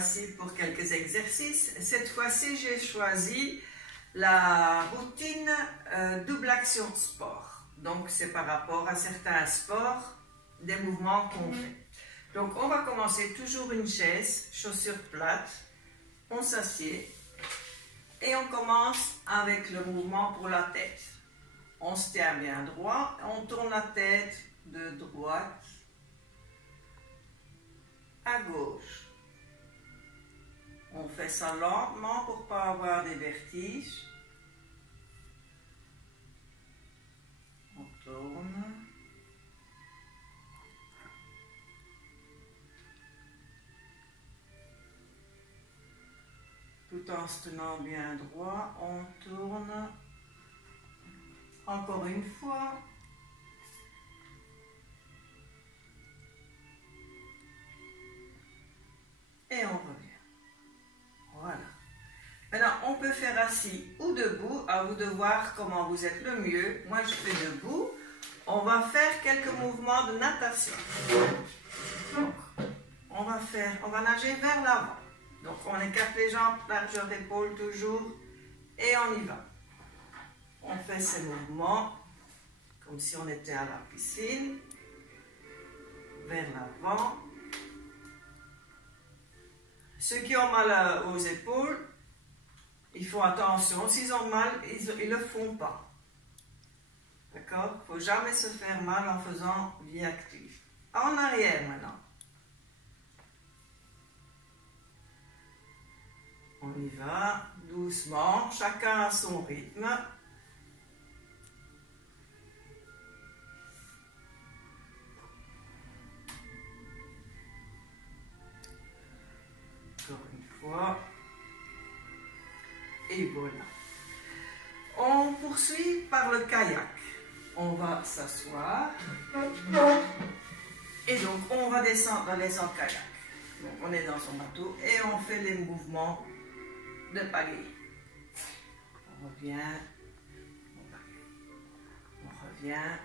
fois-ci pour quelques exercices. Cette fois-ci, j'ai choisi la routine double action sport. Donc, c'est par rapport à certains sports, des mouvements qu'on fait. Donc, on va commencer toujours une chaise, chaussures plates. On s'assied et on commence avec le mouvement pour la tête. On se tient bien droit, on tourne la tête de droite à gauche. On fait ça lentement pour ne pas avoir des vertiges. On tourne. Tout en se tenant bien droit, on tourne. Encore une fois. Et on revient. Voilà. Maintenant, on peut faire assis ou debout, à vous de voir comment vous êtes le mieux. Moi, je fais debout. On va faire quelques mouvements de natation. Donc, on va nager vers l'avant. Donc, on écarte les jambes, largeur d'épaule toujours, et on y va. On fait ces mouvements comme si on était à la piscine, vers l'avant. Ceux qui ont mal aux épaules, ils font attention. S'ils ont mal, ils ne le font pas. D'accord? Il ne faut jamais se faire mal en faisant vie active. En arrière maintenant. On y va doucement, chacun à son rythme. Encore une fois. Et voilà. On poursuit par le kayak. On va s'asseoir. Et donc, on va descendre en kayak. Donc, on est dans son bateau et on fait les mouvements de pagaie. On revient. On revient.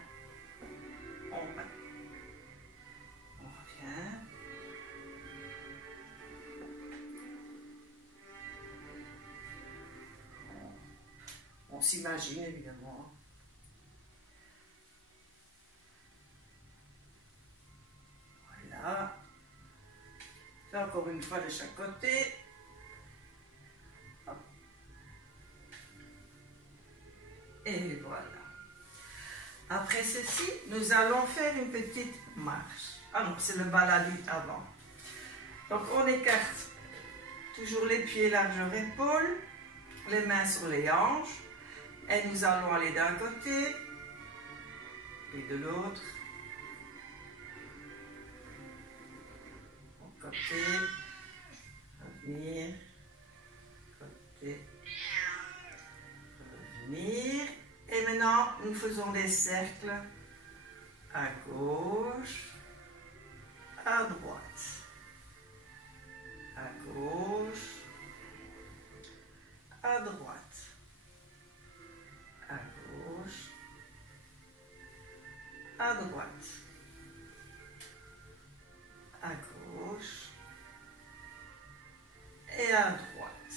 On revient. On s'imagine évidemment. Voilà. Fait encore une fois de chaque côté. Hop. Et voilà. Après ceci, nous allons faire une petite marche. Ah non, c'est le baladi avant. Donc on écarte toujours les pieds largeur épaule, les mains sur les hanches. Et nous allons aller d'un côté et de l'autre. Côté, revenir, côté, revenir. Et maintenant, nous faisons des cercles à gauche, à droite, à gauche, à droite. À gauche, à droite, à gauche et à droite.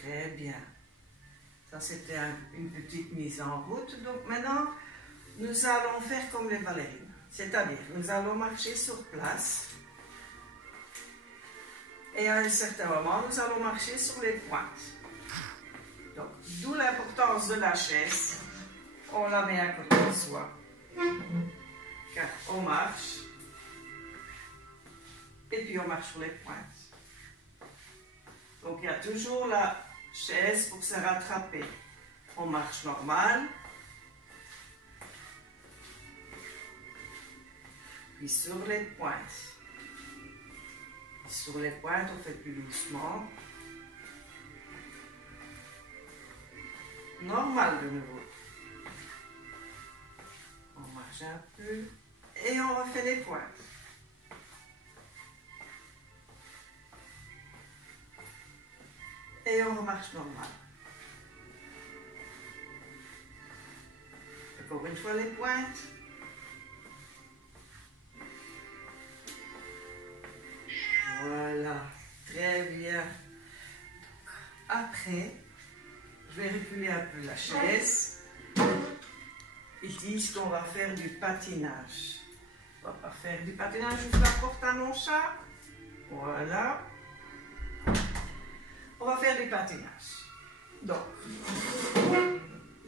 Très bien. Ça, c'était une petite mise en route. Donc maintenant, nous allons faire comme les ballerines. C'est-à-dire, nous allons marcher sur place. Et à un certain moment, nous allons marcher sur les pointes. Donc, d'où l'importance de la chaise. On la met à côté de soi. Car on marche. Et puis on marche sur les pointes. Donc, il y a toujours la chaise pour se rattraper. On marche normal. Puis sur les pointes. Sur les pointes, on fait plus doucement. Normal de nouveau. On marche un peu et on refait les pointes. Et on remarche normal. Encore une fois les pointes. Je vais reculer un peu la chaise. Ils disent qu'on va faire du patinage. On va pas faire du patinage, je la porte à mon chat. Voilà. On va faire du patinage. Donc,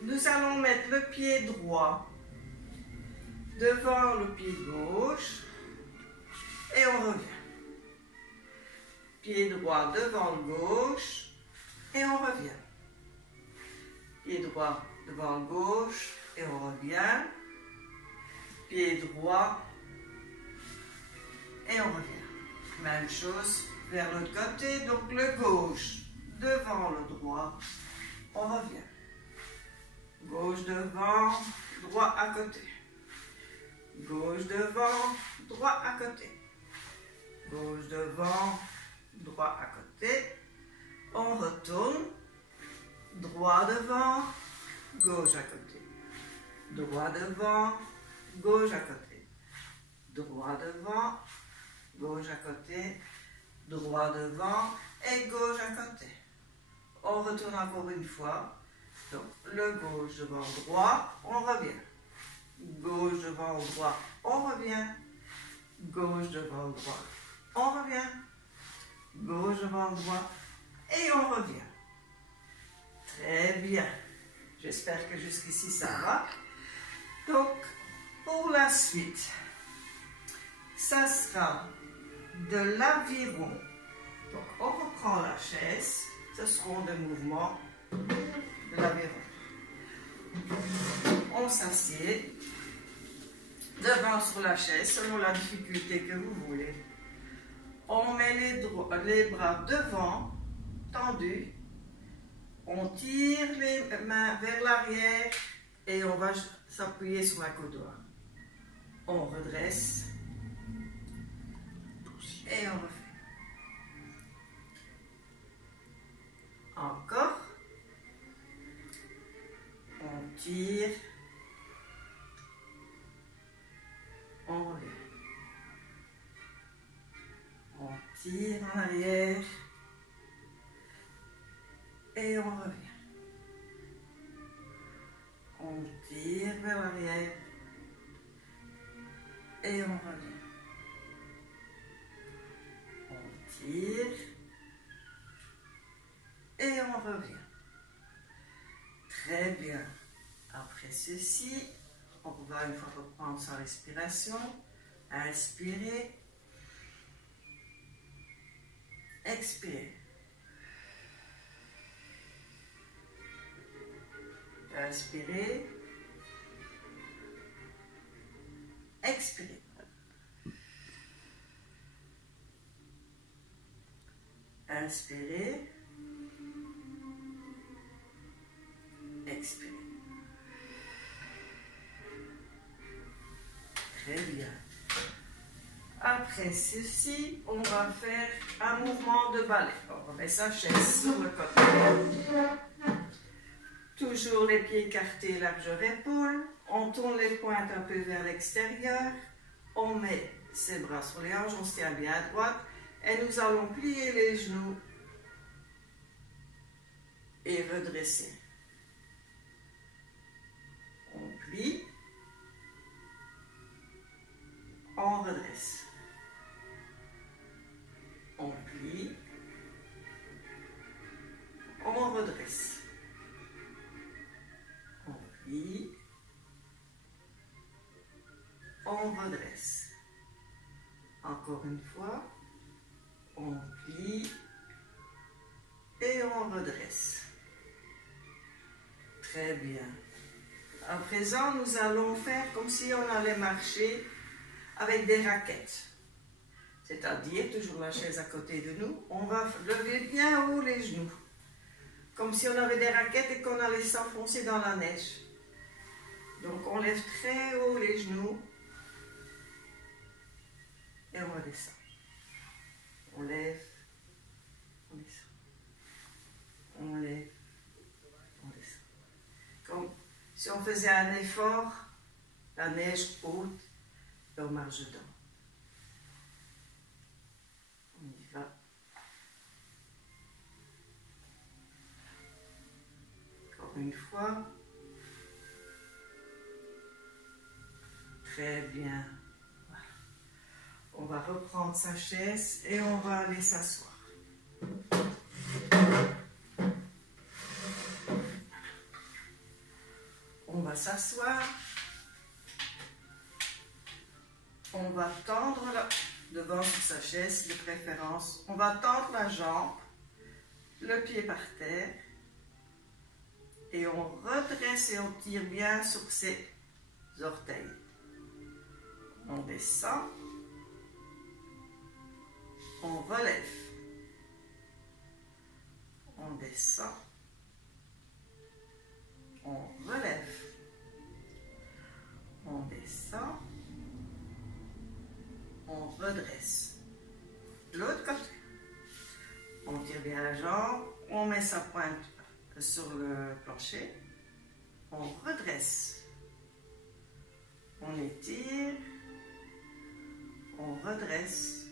nous allons mettre le pied droit devant le pied gauche et on revient. Pied droit devant le gauche et on revient. Pied droit devant le gauche et on revient. Pied droit et on revient. Même chose vers l'autre côté, donc le gauche devant le droit, on revient. Gauche devant, droit à côté. Gauche devant, droit à côté. Gauche devant, droit à côté. On retourne. Droit devant, gauche à côté. Droit devant, gauche à côté. Droit devant, gauche à côté. Droit devant et gauche à côté. On retourne encore une fois. Donc, le gauche devant le droit, on revient. Gauche devant le droit, on revient. Gauche devant le droit, on revient. Gauche devant le droit et on revient. Très bien. J'espère que jusqu'ici ça va. Donc, pour la suite, ça sera de l'aviron. Donc, on reprend la chaise. Ce seront des mouvements de l'aviron. On s'assied devant sur la chaise, selon la difficulté que vous voulez. On met les bras devant, tendus. On tire les mains vers l'arrière et on va s'appuyer sur la côte droite. On redresse et on refait. Encore. On tire. On revient. On tire en arrière. Et on revient. On tire vers l'arrière. Et on revient. On tire. Et on revient. Très bien. Après ceci, on va une fois reprendre sa respiration. Inspirer. Expirer. Inspirer. Expirer. Inspirer. Expirer. Très bien. Après ceci, on va faire un mouvement de balai. On met sa chaise sur le côté. Toujours les pieds écartés, largeur épaule. On tourne les pointes un peu vers l'extérieur. On met ses bras sur les hanches, on se tient bien à droite. Et nous allons plier les genoux et redresser. On plie. On redresse. On plie. On redresse. On plie. On redresse. Encore une fois. On plie. Et on redresse. Très bien. À présent, nous allons faire comme si on allait marcher avec des raquettes. C'est-à-dire, toujours la chaise à côté de nous, on va lever bien haut les genoux. Comme si on avait des raquettes et qu'on allait s'enfoncer dans la neige. Donc, on lève très haut les genoux et on redescend. On lève, on descend. On lève, on descend. Comme si on faisait un effort, la neige haute, et on marche dedans. On y va. Encore une fois. Très bien. Voilà. On va reprendre sa chaise et on va aller s'asseoir. On va s'asseoir. On va tendre devant sur sa chaise de préférence. On va tendre la jambe, le pied par terre. Et on redresse et on tire bien sur ses orteils. On descend. On relève. On descend. On relève. On descend. On redresse. L'autre côté. On tire bien la jambe. On met sa pointe sur le plancher. On redresse. On étire. On redresse.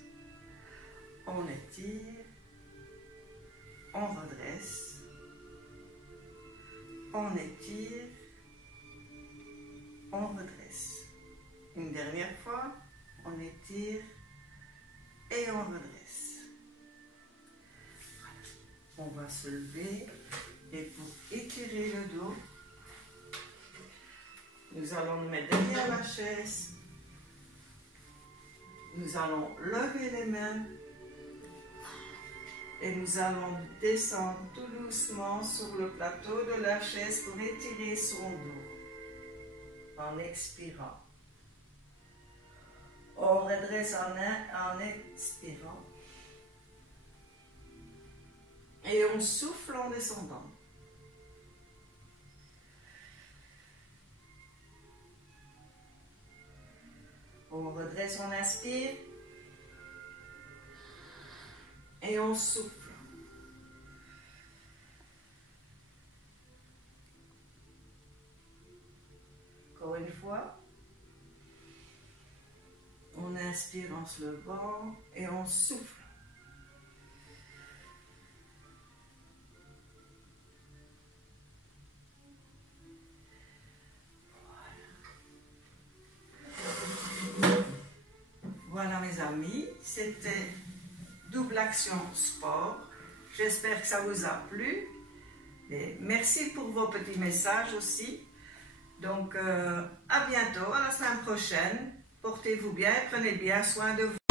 On étire. On redresse. On étire. On redresse. Une dernière fois. On étire et on redresse. Voilà. On va se lever et pour étirer le dos, nous allons nous mettre derrière la chaise. Nous allons lever les mains et nous allons descendre tout doucement sur le plateau de la chaise pour étirer son dos en expirant. On redresse en expirant. Et on souffle en descendant. On redresse, on inspire. Et on souffle. Encore une fois. On inspire en se levant et on souffle. Voilà mes amis, c'était Double Action Sport. J'espère que ça vous a plu. Et merci pour vos petits messages aussi. Donc à bientôt, à la semaine prochaine. Portez-vous bien, prenez bien soin de vous.